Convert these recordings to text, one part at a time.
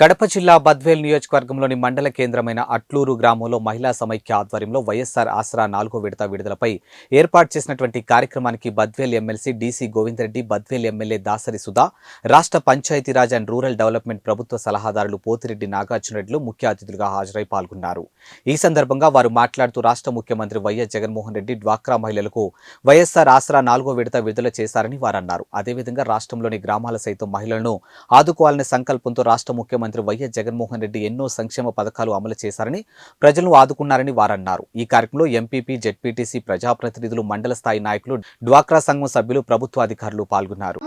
కడప జిల్లా బద్వేల్ నియోజకవర్గంలోని మండల కేంద్రమైన అట్లూరు గ్రామంలో మహిళా సమైక్య ఆధ్వర్యంలో వైఎస్ఆర్ ఆసరా నాలుగో విడత విడుదలపై ఏర్పాటు చేసినటువంటి కార్యక్రమానికి Badvel MLC DC Govindareddy Badvel MLA Dasari Sudha రాష్ట్ర పంచాయతీరాజ్ అండ్ రూరల్ డెవలప్మెంట్ ప్రభుత్వ సలహాదారులు పోతిరెడ్డి నాగార్జునరెడ్డిలు ముఖ్య అతిథులుగా హాజరై పాల్గొన్నారు. ఈ సందర్భంగా వారు మాట్లాడుతూ రాష్ట్ర ముఖ్యమంత్రి వైఎస్ జగన్మోహన్ రెడ్డి డ్వాక్రా మహిళలకు వైఎస్ఆర్ ఆసరా నాలుగో విడత విడుదల చేశారని వారన్నారు. అదేవిధంగా రాష్ట్రంలోని గ్రామాల సైతం మహిళలను ఆదుకోవాలనే సంకల్పంతో రాష్ట్ర ముఖ్యమంత్రి వైఎస్ జగన్మోహన్ రెడ్డి ఎన్నో సంక్షేమ పథకాలు అమలు చేశారని ప్రజలను ఆదుకున్నారని వారన్నారు. ఈ కార్యక్రమంలో ఎంపీపీ జెడ్పీటీసీ ప్రజాప్రతినిధులు మండల స్థాయి నాయకులు డ్వాక్రా సంఘం సభ్యులు ప్రభుత్వ అధికారులు పాల్గొన్నారు.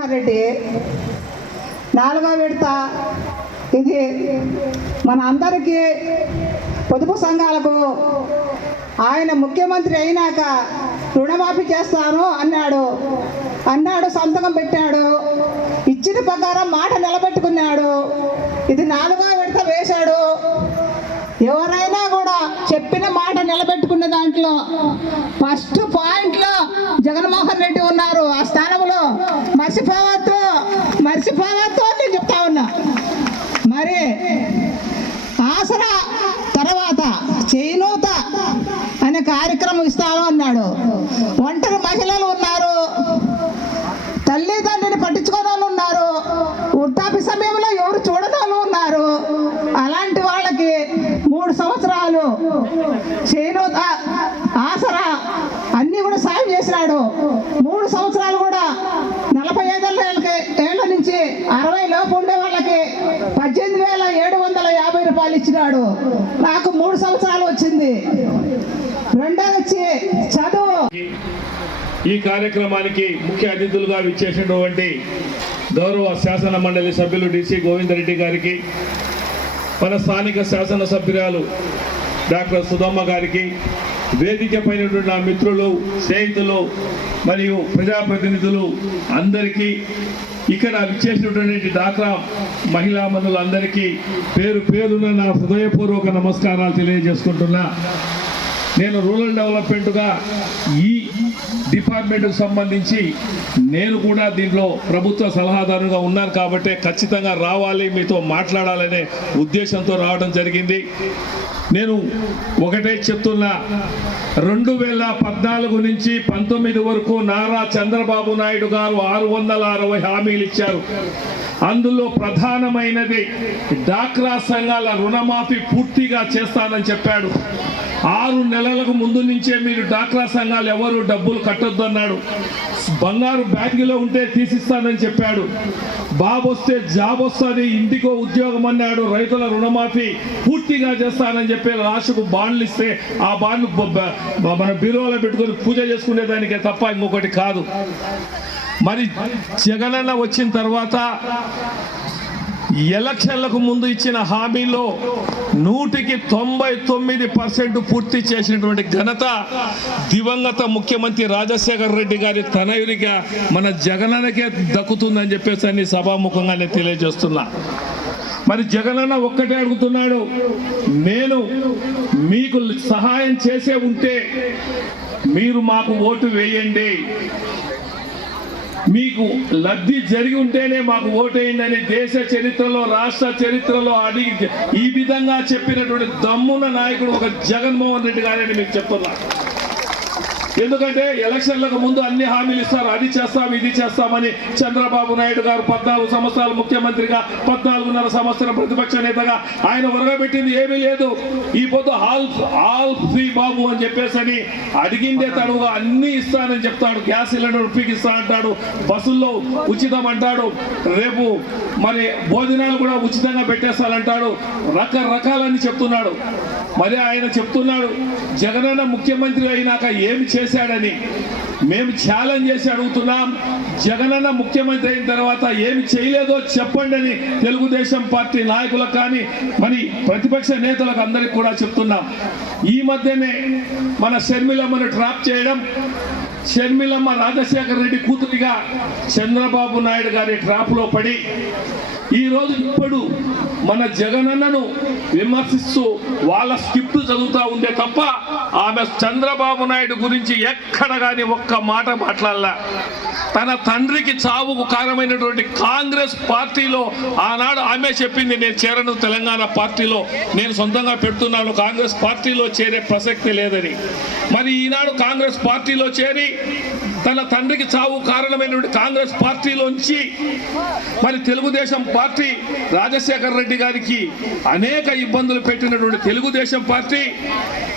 ఇది మన అందరికీ పొదుపు సంఘాలకు ఆయన ముఖ్యమంత్రి అయినాక రుణమాఫీ చేస్తాను అన్నాడు. అన్నాడు సంతకం పెట్టాడు. ఇచ్చిన ప్రకారం మాట నిలబెట్టుకున్నాడు. ఇది నాలుగో విడత వేశాడు. ఎవరైనా కూడా చెప్పిన మాట నిలబెట్టుకున్న దాంట్లో ఫస్ట్ పాయింట్లో జగన్మోహన్ రెడ్డి ఉన్నారు. ఆ స్థానంలో మర్చిపోవద్దు మర్చిపోవద్దు అని నేను చెప్తా ఉన్నా. మరి ఆసరా తర్వాత చేయూత అనే కార్యక్రమం ఇస్తా అన్నాడు ఒంటరి మహిళలు ఉన్నారు తల్లిదండ్రిని పట్టించుకోని వాళ్ళు ఉన్నారు వృద్ధాప్య సమయంలో ఎవరు చూడని వాళ్ళు ఉన్నారు అలాంటి వాళ్ళకి మూడు సంవత్సరాలు చేయూత ఆసరా అన్నీ కూడా సాయం మూడు సంవత్సరాలు కూడా నలభై ఐదేళ్ళ ఏళ్ళ నుంచి అరవై లోపు ఉండే వాళ్ళకి పద్దెనిమిది వేల ఏడు వందల యాభై రూపాయలు ఇచ్చినాడు. నాకు మూడు సంవత్సరాలు వచ్చింది. రెండోది వచ్చి చదువు. ఈ కార్యక్రమానికి ముఖ్య అతిథులుగా విచ్చేసినటువంటి గౌరవ శాసన మండలి సభ్యులు డిసి గోవిందరెడ్డి గారికి మన స్థానిక శాసన సభ్యురాలు డాక్టర్ సుధమ్మ గారికి వేదిక పైనటువంటి నా మిత్రులు స్నేహితులు మరియు ప్రజాప్రతినిధులు అందరికీ ఇక్కడ విచ్చేసినటువంటి డాక్రా మహిళా మనులందరికీ పేరు పేరున నా హృదయపూర్వక నమస్కారాలు తెలియజేసుకుంటున్నా. నేను రూరల్ డెవలప్మెంట్గా ఈ డిపార్ట్మెంట్కు సంబంధించి నేను కూడా దీంట్లో ప్రభుత్వ సలహాదారుగా ఉన్నాను కాబట్టి ఖచ్చితంగా రావాలి మీతో మాట్లాడాలనే ఉద్దేశంతో రావడం జరిగింది. నేను ఒకటే చెప్తున్నా రెండు వేల పద్నాలుగు నుంచి పంతొమ్మిది వరకు నారా చంద్రబాబు నాయుడు గారు ఆరు వందల అరవై హామీలు ఇచ్చారు. అందులో ప్రధానమైనది డాక్రా సంఘాల రుణమాఫీ పూర్తిగా చేస్తానని చెప్పాడు. ఆరు నెలలకు ముందు నుంచే మీరు డాక్రా సంఘాలు ఎవరు డబ్బులు కట్టొద్దు అన్నాడు బంగారు బ్యాంకులో ఉంటే తీసిస్తానని చెప్పాడు. బాబు వస్తే జాబ్ వస్తుంది ఇంటికో ఉద్యోగం అన్నాడు రైతుల రుణమాఫీ పూర్తిగా చేస్తానని చెప్పి రాష్ట్రకు బాండ్లు ఇస్తే ఆ బాండ్లు మన బీరువాలో పెట్టుకొని పూజ చేసుకునేదానికే తప్ప ఇంకొకటి కాదు. మరి జగనన్న వచ్చిన తర్వాత ఎలక్షన్లకు ముందు ఇచ్చిన హామీలో నూటికి తొంభై తొమ్మిది పర్సెంట్ పూర్తి చేసినటువంటి ఘనత దివంగత ముఖ్యమంత్రి రాజశేఖర రెడ్డి గారి తనయుడిగా మన జగనన్నకే దక్కుతుందని చెప్పేసి అన్ని సభాముఖంగా నేను తెలియజేస్తున్నా. మరి జగనన్న ఒక్కటే అడుగుతున్నాడు నేను మీకు సహాయం చేసే ఉంటే మీరు మాకు ఓటు వేయండి. మీకు లబ్ధి జరిగి ఉంటేనే మాకు ఓటేయండి అని దేశ చరిత్రలో రాష్ట్ర చరిత్రలో అడిగి ఈ విధంగా చెప్పినటువంటి దమ్మున్న నాయకుడు ఒక జగన్మోహన్ రెడ్డి గారని మీకు చెప్తున్నా. ఎందుకంటే ఎలక్షన్లకు ముందు అన్ని హామీలు ఇస్తారు. అది చేస్తాం ఇది చేస్తామని చంద్రబాబు నాయుడు గారు పద్నాలుగు సంవత్సరాలు ముఖ్యమంత్రిగా పద్నాలుగున్నర సంవత్సరం ప్రతిపక్ష నేతగా ఆయన ఉరగబెట్టింది ఏమీ లేదు. ఈ పొద్దు హాల్ ఆల్ ఫ్రీ బాబు అని చెప్పేసి అని అడిగిందే తనుగా అన్ని ఇస్తానని చెప్తాడు. గ్యాస్ సిలిండర్ ఉప్పికిస్తా అంటాడు. బస్సుల్లో ఉచితం అంటాడు. రేపు మరి భోజనాలు కూడా ఉచితంగా పెట్టేస్తానంటాడు. రకరకాలని చెప్తున్నాడు. మరి ఆయన చెప్తున్నాడు జగనన్న ముఖ్యమంత్రి అయినాక ఏమి చేశాడని మేము ఛాలెంజ్ చేసి అడుగుతున్నాం. జగనన్న ముఖ్యమంత్రి అయిన తర్వాత ఏమి చేయలేదో చెప్పండి అని తెలుగుదేశం పార్టీ నాయకులకు కానీ మరి ప్రతిపక్ష నేతలకు అందరికి కూడా చెప్తున్నాం. ఈ మధ్యనే మన షర్మిలమ్మను ట్రాప్ చేయడం షర్మిలమ్మ రాజశేఖర రెడ్డి కూతురిగా చంద్రబాబు నాయుడు గారి ట్రాప్లో పడి ఈరోజు ఇప్పుడు మన జగనన్నను విమర్శిస్తూ వాళ్ళ స్క్రిప్ట్ చదువుతూ ఉండే తప్ప ఆమె చంద్రబాబు నాయుడు గురించి ఎక్కడ కానీ ఒక్క మాట మాట్లాడలే. తన తండ్రికి చావుకు కారణమైనటువంటి కాంగ్రెస్ పార్టీలో ఆనాడు ఆమె చెప్పింది నేను చేరను తెలంగాణ పార్టీలో. నేను సొంతంగా పెడుతున్నాను. కాంగ్రెస్ పార్టీలో చేరే ప్రసక్తి లేదని. మరి ఈనాడు కాంగ్రెస్ పార్టీలో చేరి తన తండ్రికి చావు కారణమైనటువంటి కాంగ్రెస్ పార్టీలోంచి మరి తెలుగుదేశం పార్టీ రాజశేఖర రెడ్డి గారికి అనేక ఇబ్బందులు పెట్టినటువంటి తెలుగుదేశం పార్టీ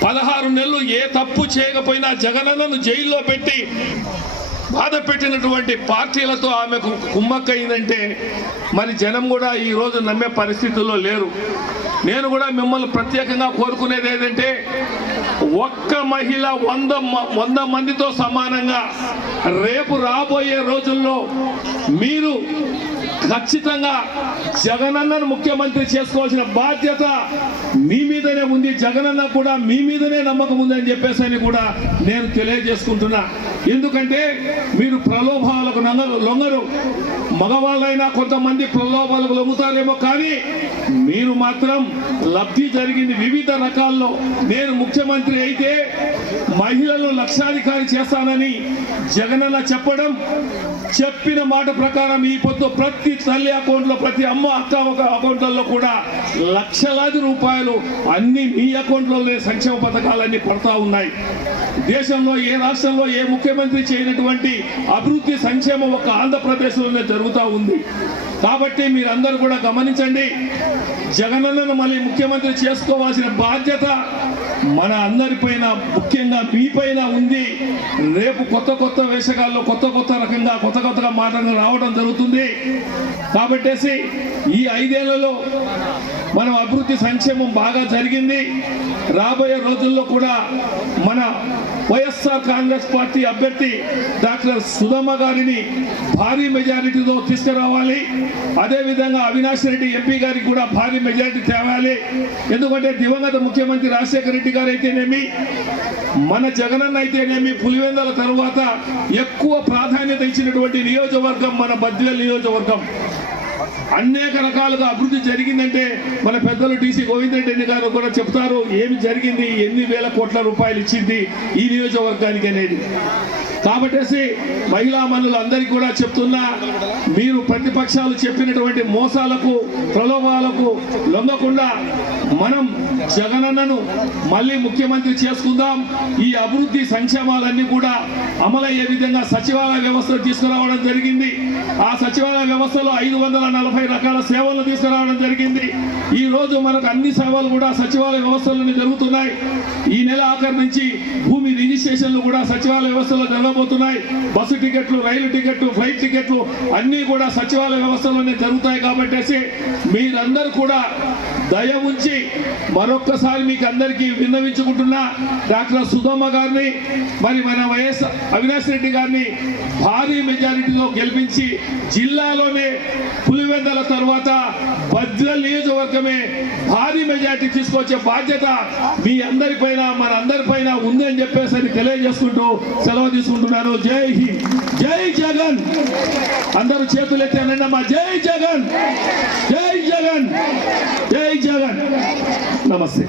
పదహారు నెలలు ఏ తప్పు చేయకపోయినా జగనన్నను జైల్లో పెట్టి బాధ పెట్టినటువంటి పార్టీలతో ఆమెకు కుమ్మక్కయిందంటే మరి జనం కూడా ఈ రోజు నమ్మే పరిస్థితుల్లో లేరు. నేను కూడా మిమ్మల్ని ప్రత్యేకంగా కోరుకునేది ఏంటంటే ఒక్క మహిళ వంద మ- వంద మందితో సమానంగా రేపు రాబోయే రోజుల్లో మీరు ఖచ్చితంగా జగనన్నను ముఖ్యమంత్రి చేసుకోవాల్సిన బాధ్యత మీ మీదనే ఉంది. జగనన్న కూడా మీ మీదనే నమ్మకం ఉందని చెప్పేసి అని కూడా నేను తెలియజేసుకుంటున్నా. ఎందుకంటే మీరు ప్రలోభాలకు లొంగరు. మగవాళ్ళైనా కొంతమంది ప్రలోభాలకు లొంగుతారేమో కానీ మీరు మాత్రం లబ్ధి జరిగింది వివిధ రకాల్లో. నేను ముఖ్యమంత్రి అయితే మహిళలను లక్షాధికారి చేస్తానని జగనన్న చెప్పడం చెప్పిన మాట ప్రకారం ఈ పొద్దు ప్రతి తల్లి అకౌంట్లో ప్రతి అమ్మ అక్క ఒక అకౌంట్లలో కూడా లక్షలాది రూపాయలు అన్ని మీ అకౌంట్లోనే సంక్షేమ పథకాలన్నీ పడతా ఉన్నాయి. దేశంలో ఏ రాష్ట్రంలో ఏ ముఖ్యమంత్రి చేయనటువంటి అభివృద్ధి సంక్షేమం ఒక ఆంధ్రప్రదేశ్లోనే జరుగుతూ ఉంది. కాబట్టి మీరందరూ కూడా గమనించండి జగనన్నను మళ్ళీ ముఖ్యమంత్రి చేసుకోవాల్సిన బాధ్యత మన అందరిపైన ముఖ్యంగా మీపైన ఉంది. రేపు కొత్త కొత్త వేషగాల్లో కొత్త కొత్త రకంగా కొత్త కొత్తగా మాటలు రావడం జరుగుతుంది. కాబట్టేసి ఈ ఐదేళ్ళలో మనం అభివృద్ధి సంక్షేమం బాగా జరిగింది. రాబోయే రోజుల్లో కూడా మన వైఎస్ఆర్ కాంగ్రెస్ పార్టీ అభ్యర్థి డాక్టర్ సుధమ్మ గారిని భారీ మెజారిటీతో తీసుకురావాలి. అదేవిధంగా అవినాష్ రెడ్డి ఎంపీ గారికి కూడా భారీ మెజారిటీ తేవాలి. ఎందుకంటే దివంగత ముఖ్యమంత్రి రాజశేఖర రెడ్డి గారు అయితేనేమి మన జగనన్న అయితేనేమి పులివెందల తరువాత ఎక్కువ ప్రాధాన్యత ఇచ్చినటువంటి నియోజకవర్గం మన బద్వేల్ నియోజకవర్గం. అనేక రకాలుగా అభివృద్ధి జరిగిందంటే మన పెద్దలు టీసీ గోవిందరెడ్డి గారు కూడా చెప్తారు ఏమి జరిగింది ఎన్ని వేల కోట్ల రూపాయలు ఇచ్చింది ఈ నియోజకవర్గానికి అనేది. కాబట్టేసి మహిళా మనులు అందరికీ కూడా చెప్తున్నా మీరు ప్రతిపక్షాలు చెప్పినటువంటి మోసాలకు ప్రలోభాలకు లొంగకుండా మనం జగనన్నను మళ్ళీ ముఖ్యమంత్రి చేసుకుందాం. ఈ అభివృద్ధి సంక్షేమాలన్నీ కూడా అమలయ్యే విధంగా సచివాలయ వ్యవస్థను తీసుకురావడం జరిగింది. ఆ సచివాలయ వ్యవస్థలో ఐదు వందల నలభై రకాల సేవలను తీసుకురావడం జరిగింది. ఈ రోజు మనకు అన్ని సేవలు కూడా సచివాలయ వ్యవస్థలోనే జరుగుతున్నాయి. ఈ నెల ఆఖరి నుంచి భూమి రిజిస్ట్రేషన్లు కూడా సచివాలయ వ్యవస్థలో జరగబోతున్నాయి. బస్సు టికెట్లు రైలు టికెట్లు ఫ్లైట్ టికెట్లు అన్నీ కూడా సచివాలయ వ్యవస్థలోనే జరుగుతాయి కాబట్టి మీరందరూ కూడా దయ ఉంచి మరొక్కసారి మీకు అందరికీ విన్నవించుకుంటున్నా. డాక్టర్ సుధమ్మ గారిని మరి మన వైఎస్ అవినాష్ రెడ్డి గారిని భారీ మెజారిటీలో గెలిపించి జిల్లాలోనే పులివెందల తర్వాత బద్వెల్ నియోజకవర్గమే భారీ మెజారిటీ తీసుకొచ్చే బాధ్యత మీ అందరిపైన మన అందరిపైన ఉందని చెప్పేసి అని తెలియజేసుకుంటూ సెలవు తీసుకుంటున్నాను జై హింద్. జై జగన్. అందరూ చేతులు ఎత్తి అమ్మా జై జగన్. జై జగన్. జై జగన్. నమస్తే.